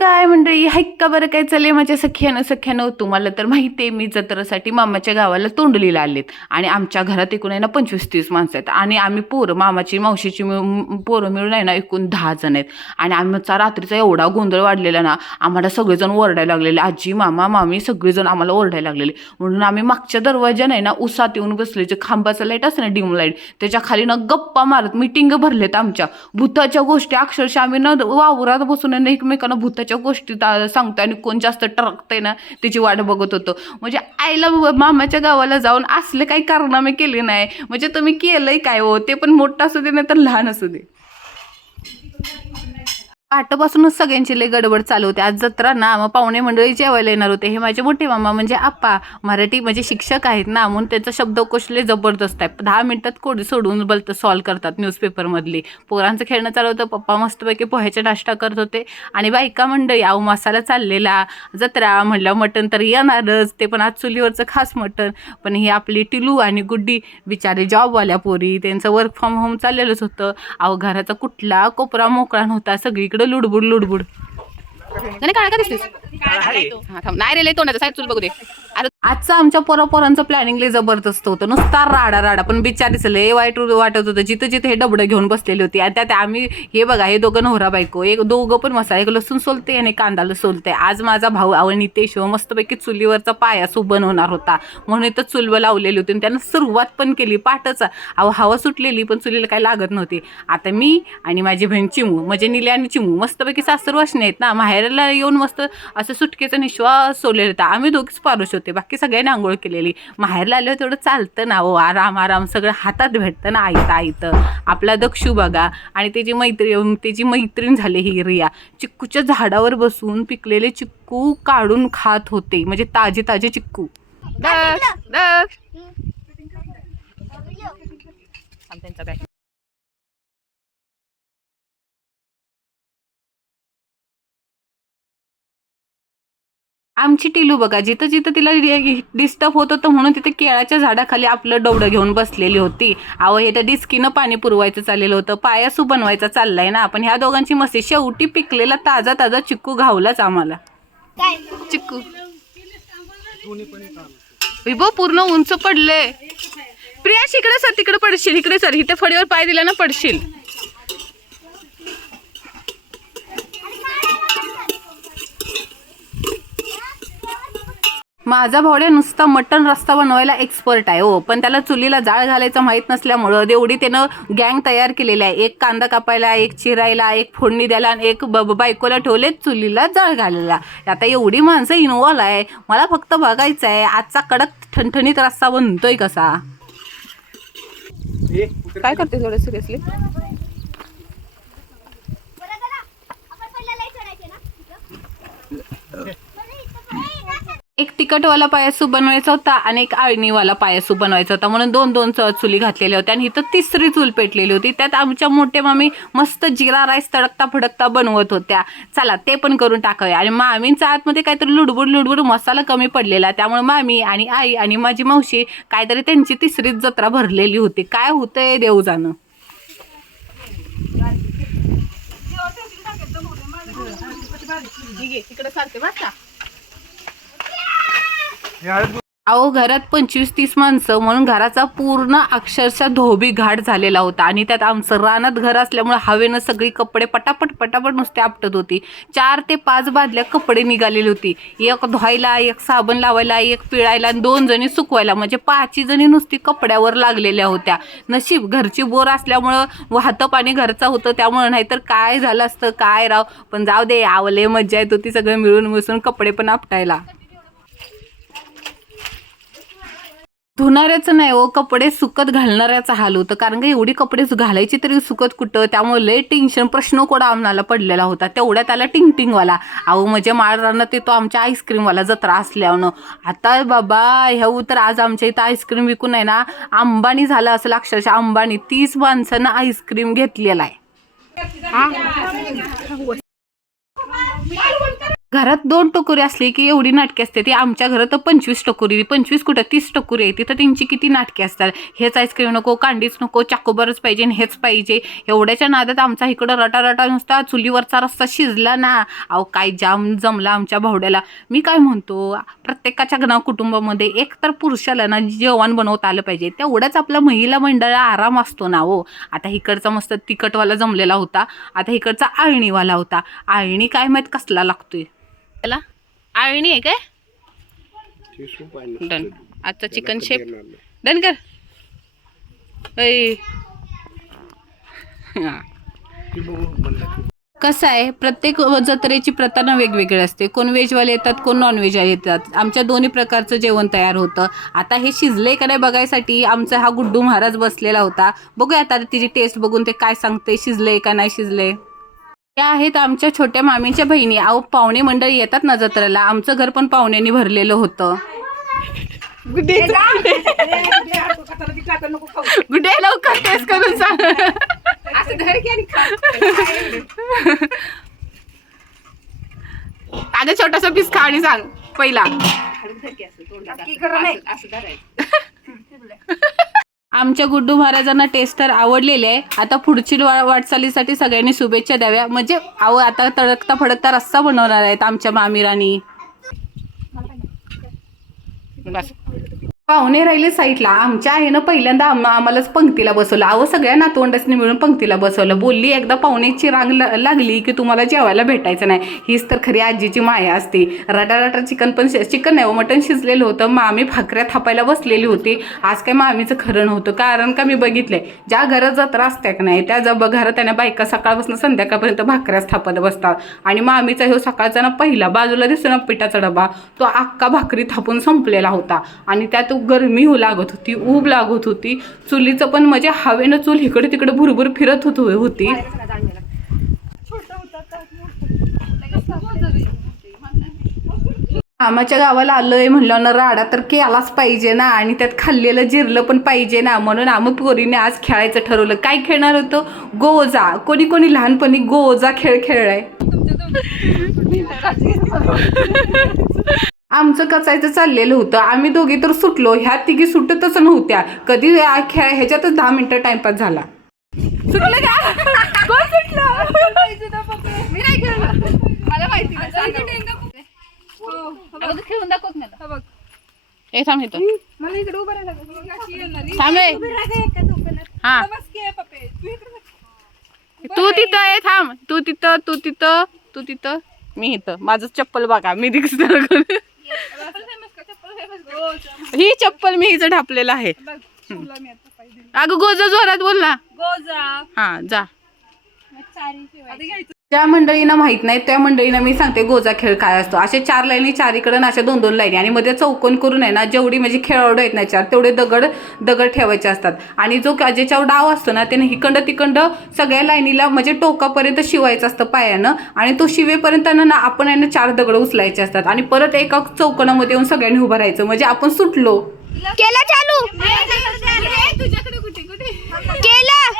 काय मंडळी हाईक का बरं काय चालले माझ्या सख्यानं सख्यानं तुम्हाला तर माहिती आहे मी जत्रेसाठी मामाच्या गावाला तोंडलीला आलेत. आणि आमच्या घरात एकूण आहे ना पंचवीस तीस माणसं आहेत. आणि आम्ही पोरं मामाची मावशीची मिळून- पोरं मिळून आहे ना एकूण दहा जण आहेत. आणि आमचा रात्रीचा एवढा गोंधळ वाढलेला ना आम्हाला सगळेजण ओरडायला लागलेले. आजी मामा मामी सगळेजण आम्हाला ओरडायला लागलेले. म्हणून आम्ही मागच्या दरवाज्यानं आहे ना उसात येऊन बसले. जे खांबाचं लाइट असतं ना डिम लाइट त्याच्याखाली ना गप्पा मारत मिटिंग भरलेत आमच्या. भूताच्या गोष्टी अक्षरशः आम्ही ना वावरात बसून आहे ना एकमेकांना भूताच्या गोष्टी सांगतो सांगतोय आणि कोण जास्त टरकतंय ना त्याची वाट बघत होतो. म्हणजे आईला मामाच्या गावाला जाऊन असले काही कारनामे केले नाही. म्हणजे तुम्ही केलंय काय हो? ते पण मोठं असू दे नाही तर लहान असू दे. पहाटपासूनच सगळ्यांची लय गडबड चालू होते. आज जत्रा ना मग पाहुणे मंडळी जेवायला येणार होते. हे माझे मोठे मामा म्हणजे आप्पा मराठी म्हणजे शिक्षक आहेत ना म्हणून त्यांचा शब्दकोश लय जबरदस्त आहे. दहा मिनिटात कोडी सोडून बलत सॉल्व करतात न्यूजपेपरमधली. पोरांचं खेळणं चालू होतं पप्पा मस्तपैकी पोह्याचा नाश्ता करत होते. आणि बायका मंडळी आऊ मसाला चाललेला जत्रा म्हणलं मटण तर येणारच ते पण आज चुलीवरचं खास मटण. पण ही आपली टिलू आणि गुड्डी बिचारे जॉबवाल्या पोरी त्यांचं वर्क फ्रॉम होम चाललेलंच होतं. अहो घराचा कुठला कोपरा मोकळा नव्हता सगळीकडे लुडबुड लुडबुड. नाही काय का दिसतेस? हा, थांब. नाही रे लय तोंडाचं. साहेब चूल बघू दे. अरे आजचं आमच्या पोरापोरांचं प्लॅनिंग लय जबरदस्त होतं. नुसता राडा राडा पण बिचारीच लय वाईट वाटत होतं. जिथं जिथं हे डबडं घेऊन बसलेली होती. आणि त्यात आम्ही हे बघा हे दोघं नवरा बायको. एक दोघं पण मसाला एक लसूण सोलते आणि कांदा सोलते आज माझा भाऊ आवड नितेश हो मस्तपैकी चुलीवरचा पाया पायासू बनवणार होता. म्हणून इथं चुलब लावलेली होती. आणि त्यानं सुरुवात पण केली पाठच. अहो हवा सुटलेली पण चुलीला काही लागत नव्हती. आता मी आणि माझी बहीण चिमू म्हणजे निले आणि चिमू मस्तपैकी सासर वाशने आहेत ना. माहेरला येऊन मस्त असं सुटकेचा निश्वास सोडलेला होता. आम्ही दोघीच पारुश होते बाकी सगळ्यांनी आंघोळ केलेली. माहेरला आल्यावर तेवढं चालतं ना हो आराम आराम सगळं हातात भेटतं ना आयतं आयतं आपला दक्षू बघा आणि त्याची मैत्री त्याची मैत्रीण झाली ही रिया. चिक्कूच्या झाडावर बसून पिकलेले चिक्कू काढून खात होते. म्हणजे ताजे ताजे चिक्कू. दक्ष दक्ष. आमची टिलू बघा जिथं जिथं तिला डिस्टर्ब होत होतं म्हणून तिथे केळाच्या झाडाखाली आपलं डवडं घेऊन बसलेली होती. अहो हे तर डिस्कीनं पाणी पुरवायचं चाललेलं होतं. पायासू बनवायचा चाललाय ना आपण. ह्या दोघांची मस्ती. शेवटी पिकलेला ताजा ताजा चिक्कू घावलाच आम्हाला. चिक्कू. विभो पूर्ण उंच पडले प्रिया इकडे सर तिकडे पडशील. इकडे सर इथे फळीवर पाय दिला ना पडशील. माझा भावड्या नुसता मटण रस्ता बनवायला एक्सपर्ट आहे हो. पण त्याला चुलीला जाळ घालायचं माहीत नसल्यामुळं एवढी त्यानं गँग तयार केलेली आहे. एक कांदा कापायला एक चिरायला एक फोडणी द्यायला आणि एक ब ब- बायकोला ठेवले चुलीला जाळ घालायला. आता एवढी माणसं इन्वॉल्व आहे. मला फक्त बघायचं आहे आजचा कडक ठणठणीत रस्ता बनतोय कसा? काय करते एवढं सिरियसली एक तिखटवाला पायासू बनवायचा होता आणि एक आळणीवाला पायासू बनवायचा होता. म्हणून दोन दोन चुली घातलेल्या होत्या आणि इथं तिसरी चूल पेटलेली होती. त्यात आमच्या मोठे मामी मस्त जिरा राईस तडकता फडकता बनवत होत्या. चला ते पण करून टाकावे आणि मामींच्या आतमध्ये काहीतरी लुडबुड लुडबुड मसाला कमी पडलेला. त्यामुळे मामी आणि आई आणि माझी मावशी काहीतरी त्यांची तिसरीच जत्रा भरलेली होती. काय होतंय देव जाणं तिकडे अहो घरात पंचवीस तीस माणसं म्हणून घराचा पूर्ण अक्षरशः धोबी घाट झालेला होता. आणि त्यात आमचं रानात घर असल्यामुळे हवेनं सगळी कपडे पटापट पटापट नुसते आपटत होती. चार ते पाच बादल्या कपडे निघालेली होती. एक धुवायला एक साबण लावायला एक पिळायला आणि दोन जणी सुकवायला. म्हणजे पाचही जणी नुसती कपड्यावर लागलेल्या होत्या. नशीब घरची बोर असल्यामुळं वाहतं पाणी घरचं होतं त्यामुळं नाहीतर काय झालं असतं? काय राव? पण जाऊ दे आवले मज्जा येत होती सगळं मिळून मिसळून कपडे पण आपटायला. धुणाऱ्याचं नाही हो कपडे सुकत घालणाऱ्याचा हाल होतं. कारण का एवढी कपडे घालायची तरी सुकत कुठं? त्यामुळे लय टेन्शन प्रश्न कोडा आम्हाला पडलेला होता. तेवढ्यात आला टिंग टिंगवाला अहो म्हणजे माळ ते तो आमच्या आईस्क्रीमवाला जत्रा असल्यानं आता बाबा ह्या तर आज आमच्या इथं आईस्क्रीम विकून आहे ना अंबानी झालं असेल अक्षरशः अंबानी तीस माणसानं आईस्क्रीम घेतलेला आहे. घरात दोन टकोरी असली की एवढी नाटके असते. ती आमच्या घरात तर पंचवीस टकोरी पंचवीस कुठं? तीस टकोरी आहे. तिथं त्यांची किती नाटके असतात. हेच आईस्क्रीम नको कांडीच नको चाकोबारच पाहिजे आणि हेच पाहिजे. एवढ्याच्या नादात आमचा इकडं रटा रटा नुसता चुलीवरचा रस्ता शिजला ना. अहो काय जाम जमला आमच्या भावड्याला. मी काय म्हणतो प्रत्येकाच्या ना कुटुंबामध्ये एक तर पुरुषाला ना जेवण बनवता आलं पाहिजे. तेवढाच आपला महिला मंडळ आराम असतो ना हो. आता इकडचा मस्त तिखटवाला जमलेला होता. आता इकडचा आळणीवाला होता. आळणी काय माहीत कसला लागतोय. त्याला आळणी आहे काय? डन. आजचा चिकन शेप. डन कर. हा. कसं आहे प्रत्येक जत्रेची प्रथा ना वेगवेगळी असते. कोण व्हेजवाले येतात कोण नॉनव्हेजवाले येतात. आमच्या दोन्ही प्रकारचं जेवण तयार होतं. आता हे शिजले का नाही बघायसाठी आमचा हा गुड्डू महाराज बसलेला होता. बघूया आता तिची टेस्ट बघून ते काय सांगते शिजले का नाही शिजले त्या आहेत आमच्या छोट्या मामीच्या बहिणी. अहो पाहुणे मंडळी येतात ना जत्रेला. आमचं घर पण पाहुण्यांनी भरलेलं होतं. गुड्डे लवकर टेस्ट करून सांग अगं छोटासा पीस खा आणि सांग. पहिला. आमच्या गुड्डू महाराजांना टेस्टर आवडलेले आहे. आता पुढची वा- वाटचालीसाठी सगळ्यांनी शुभेच्छा द्याव्या. म्हणजे आव आता तडकता फडकता रस्सा बनवणार आहेत आमच्या मामीराणी. बस. पाहुणे राहिले साईडला. आमच्या आईनं पहिल्यांदा आम आम्हालाच पंक्तीला बसवलं. अहो सगळ्या नातवंडासनी मिळून पंक्तीला बसवलं. बोलली एकदा पाहुण्याची रांग ल लागली की तुम्हाला जेवायला भेटायचं नाही. हीच तर खरी आजीची माया असते. रटा रटा चिकन पण चिकन नाही हो, मटण शिजलेलं होतं. मामी भाकऱ्या थापायला बसलेली होती. आज काय मामीचं खरं नव्हतं. कारण का मी बघितलंय. ज्या घरात जत्रा असत्या का नाही त्या जब घरात त्यांना बायका सकाळपासून संध्याकाळपर्यंत भाकऱ्याच थापायला बसतात. आणि मामीचा ह्यो सकाळचा ना पहिला बाजूला दिसतो ना पिठाचा डबा तो अख्खा भाकरी थापून संपलेला होता. आणि त्यात गरमी होऊ लागत होती ऊब लागत होती. चुलीचं पण म्हणजे हवेनं चूल इकडे तिकडे भुरभुर फिरत होत होती. मामाच्या गावाला आलोय म्हणलं ना राडा तर केलाच पाहिजे ना आणि त्यात खाल्लेलं जिरलं पण पाहिजे ना म्हणून आम्ही पोरीने आज खेळायचं ठरवलं. काय खेळणार होतं? गोजा. कोणी कोणी लहानपणी गोजा खेळ खेळलाय. आमचं कचायचं चाललेलं होतं. आम्ही दोघी तर सुटलो. ह्या तिघी सुटतच नव्हत्या. कधी या खेळ ह्याच्यातच दहा मिनिटं टाइमपास झाला. सुटलं का? कोण सुटलं? मी नाही खेळलं मला माहिती खेळून दाखवत नाही ए थांब मला इकडे उभं. हा. तू तिथं आहे थांब. तू तिथं तू तिथं तू तिथं. मी इथं. माझं चप्पल बघा. मी दिसणार हो, चप्पल मी हिचं ढापलेलं आहे. अगं गोजा जोरात बोल ना गोजा. हा जा ज्या मंडळींना माहीत नाही त्या मंडळींना मी सांगते गोजा खेळ काय असतो असे चार लाईनी चारीकडे अशा दोन दोन लाईनी आणि मध्ये चौकोन करून आहे ना जेवढी म्हणजे खेळाडू आहेत ना चार तेवढे दगड दगड ठेवायचे असतात आणि जो का- ज्याच्यावर डाव असतो ना त्याने हिकंड तिकंड सगळ्या लाईनीला म्हणजे टोकापर्यंत शिवायचं असतं पायानं आणि तो शिवेपर्यंत ना आपण आहे ना चार दगड उचलायचे असतात आणि परत एका चौकोनामध्ये येऊन सगळ्यांनी उभं राहायचं म्हणजे आपण सुटलो केलं चालू तुझ्याकडे कुठे कुठे केलं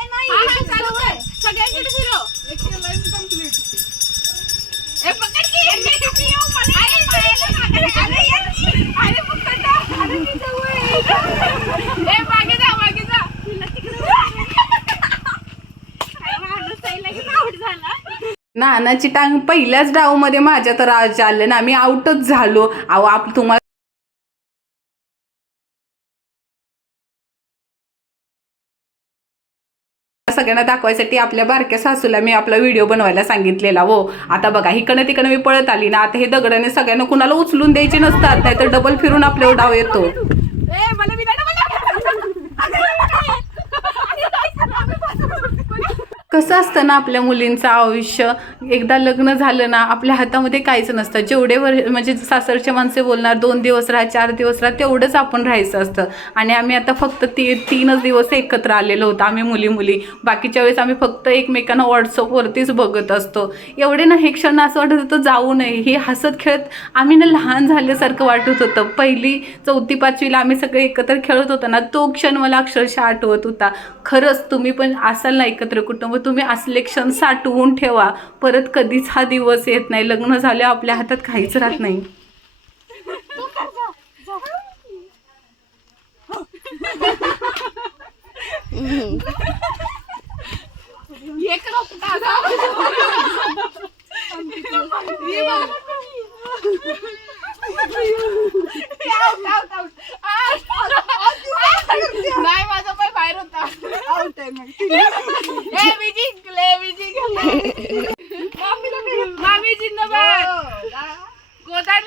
नानाची टांग पहिल्याच डावमध्ये माझ्या तर आज आलं ना मी आउटच झालो. अहो आप तुम्हाला सगळ्यांना दाखवायसाठी आपल्या बारक्या सासूला मी आपला व्हिडिओ बनवायला सांगितलेला हो. आता बघा इकडनं तिकडनं मी पळत आली ना आता हे दगडाने सगळ्यांना कुणाला उचलून द्यायचे नसतात नाही तर डबल फिरून आपल्यावर डाव येतो. कसं असतं ना आपल्या मुलींचं आयुष्य? एकदा लग्न झालं ना आपल्या हातामध्ये काहीच नसतं. जेवढे वर म्हणजे सासरचे माणसे बोलणार दोन दिवस राहा चार दिवस राहा तेवढंच आपण राहायचं असतं. आणि आम्ही आता फक्त ती तीनच दिवस एकत्र आलेलो होतो आम्ही मुली मुली बाकीच्या वेळेस आम्ही फक्त एकमेकांना व्हॉट्सअपवरतीच बघत असतो. एवढे ना हे क्षण असं वाटत होतं जाऊ नये. हे हसत खेळत आम्ही ना लहान झाल्यासारखं वाटत होतं. पहिली चौथी पाचवीला आम्ही सगळे एकत्र खेळत होतो ना तो क्षण मला अक्षरशः आठवत होता. खरंच तुम्ही पण असाल ना एकत्र कुटुंब तुम्ही असले क्षण साठवून ठेवा. परत परत कधीच हा दिवस येत नाही. लग्न झाले आपल्या हातात काहीच राहत नाही माझा पाय बाहेर होता ए, मी जिंकले मी जिंकले मामी जिंदाबाद गोदा नाही गोदा मामी आता नाही ए मामी ढंगर ढंगर ढंगर ढंगर आउट कर नाही लग्न चान्स होता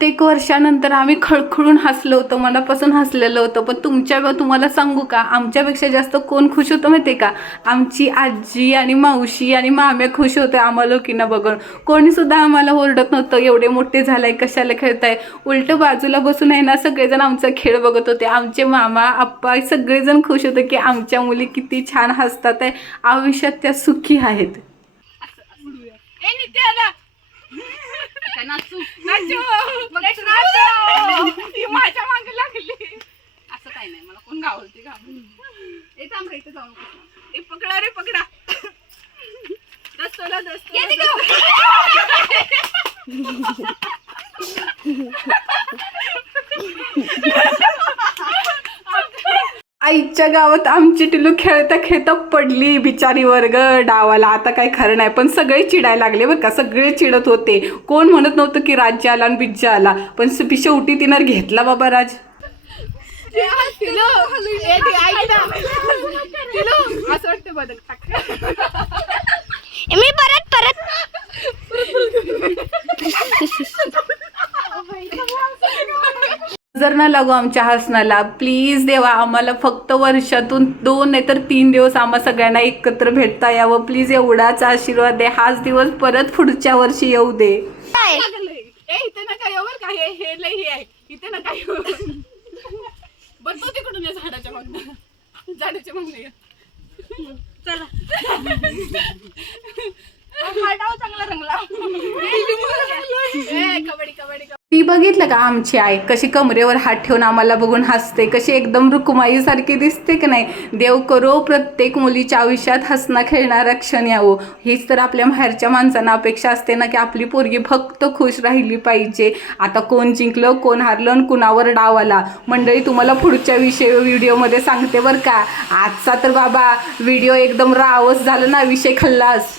कित्येक वर्षानंतर आम्ही खळखळून हसलो होतो मनापासून हसलेलं होतं. पण तुमच्या तुम्हाला सांगू का आमच्यापेक्षा जास्त कोण खुश होतं माहिती का? आमची आजी आणि मावशी आणि माम्या खुश होते आम्हाला लोकींना बघून. कोणीसुद्धा आम्हाला ओरडत नव्हतं एवढे मोठे झालाय कशाला खेळताय? उलट बाजूला बसून आहे ना सगळेजण आमचा खेळ बघत होते. आमचे मामा आप्पा सगळेजण खुश होते की आमच्या मुली किती छान हसतात आहे. आयुष्यात त्या सुखी आहेत. नित्याला नाचू. नाचू. नाचू. नाचू. ती माझ्या मागे लागली. असं काही नाही. मला कोण गावलते गाव ए थांब रे इथे जाऊ नको ए पकडा रे पकडा. दस्तोला. आईच्या गावात आमची टिलू खेळता खेळता पडली बिचारी वर्ग डावाला. आता काय खरं नाही पण सगळे चिडायला लागले बरं का. सगळे चिडत होते. कोण म्हणत नव्हतं की राज्य आला आणि बिज्ज आला. पण शेवटी तिनं घेतला बाबा राज. असं वाटतं बदल. टाक मी परत परत. जर ना लागू आमच्या हसनाला प्लीज देवा आम्हाला फक्त वर्षातून दोन नाही तर तीन दिवस आम्हा सगळ्यांना एकत्र भेटता यावं. प्लीज एवढाच आशीर्वाद दे. हाच दिवस परत पुढच्या वर्षी येऊ दे. काय इथे बरं हे हे हे आहे. इथे तिकडून ये झाडाच्या चला. चांगला रंगला. ए कबड्डी कबड्डी ती बघितलं का आमची आई? कशी कमरेवर हात ठेवून आम्हाला बघून हसते. कशी एकदम रुकुमाईसारखी दिसते की नाही? देव करो प्रत्येक मुलीच्या आयुष्यात हसणं खेळणारा क्षण यावं. हीच तर आपल्या बाहेरच्या माणसांना अपेक्षा असते ना की आपली पोरगी फक्त खुश राहिली पाहिजे. आता कोण जिंकलं कोण हारलं आणि कुणावर डाव आला? मंडळी तुम्हाला पुढच्या विषय व्हिडिओमध्ये सांगते बरं का. आजचा तर बाबा व्हिडिओ एकदम रावस झालं ना विषय खल्लास.